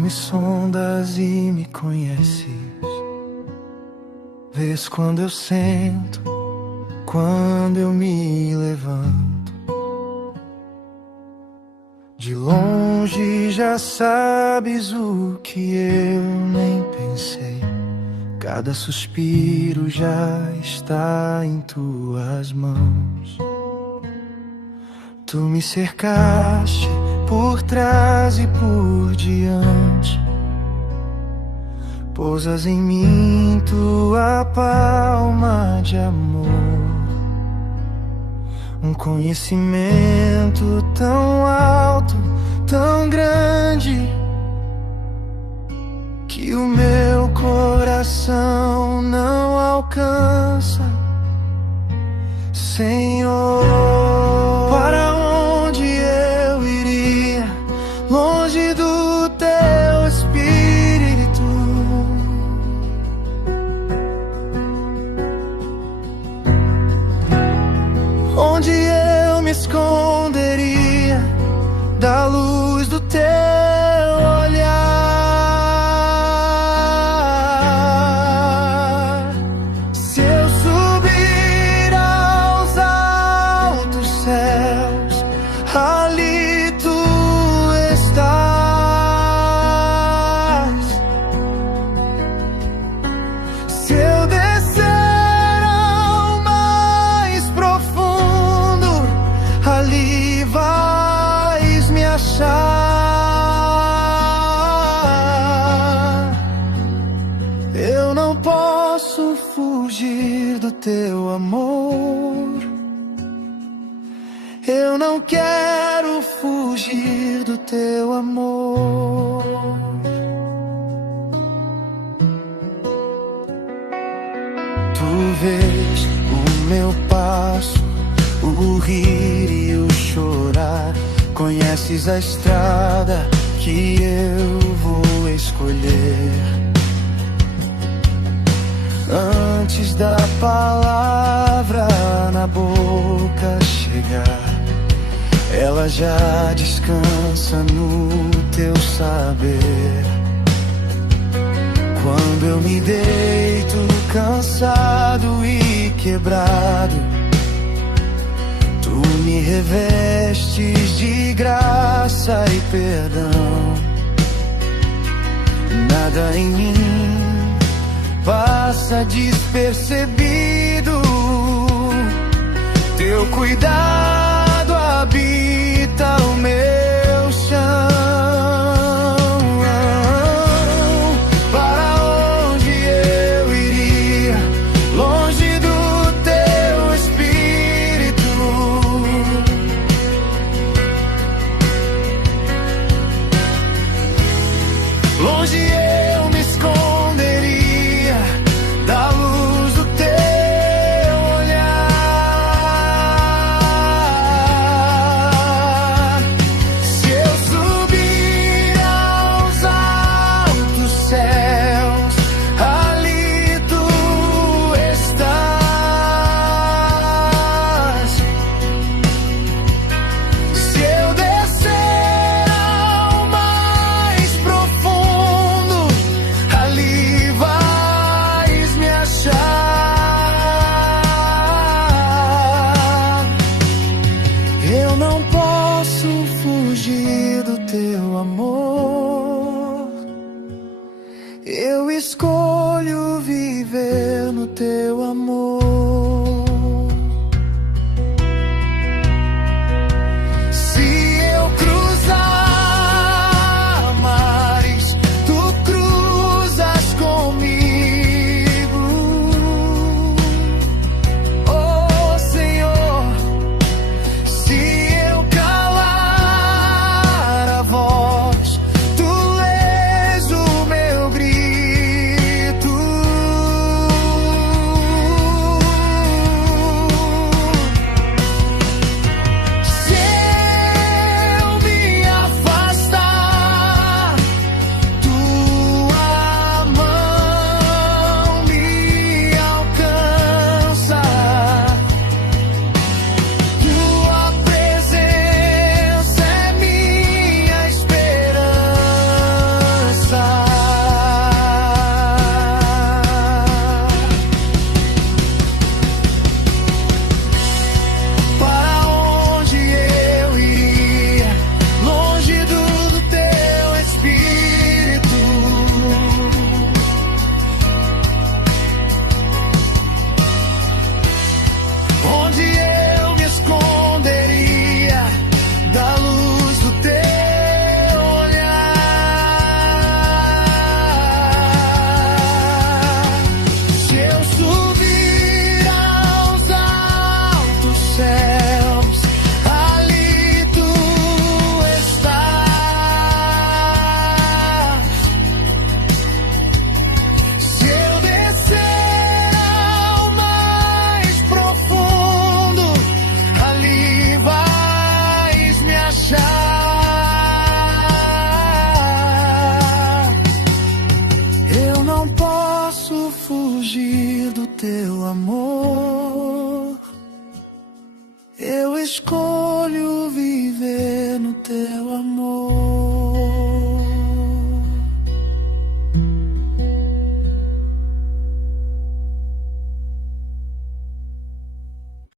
me sondas e me conheces. Vês quando eu sento, quando eu me levanto. De longe já sabes o que eu nem pensei. Cada suspiro já está em tuas mãos. Tu me cercaste por trás e por diante. Pousas em mim tua palma de amor. Um conhecimento tão alto, tão grande, que o meu coração não alcança. Senhor, para onde eu iria, longe do teu Espírito? Onde eu me esconderia da luz do teu olhar? Se eu subir aos altos céus, ali tu estás. Se eu descer ao mais profundo, ali vais me achar. Eu não posso fugir do teu amor. Eu não quero fugir do teu amor. Tu vês o meu passo, o rir e o chorar. Conheces a estrada que eu vou escolher. Antes da palavra na boca chegar, ela já descansa no teu saber. Quando eu me deito cansado e quebrado, tu me revestes de graça e perdão. Nada em mim passa despercebido. Teu cuidado habita o meu chão. Para onde eu iria, longe do teu Espírito? Longe eu me esconderia da luz do teu olhar. Se eu subir aos altos céus, ali tu estás. Se eu descer ao mais profundo, ali vais me achar. Eu não posso fugir do teu amor. Eu escolho viver no teu amor. Se eu cruzar mares, tu cruzas comigo. Oh Senhor, se eu calar a voz, tu lês o meu grito. quero fugir do teu amor. Eu escolho viver no teu amor.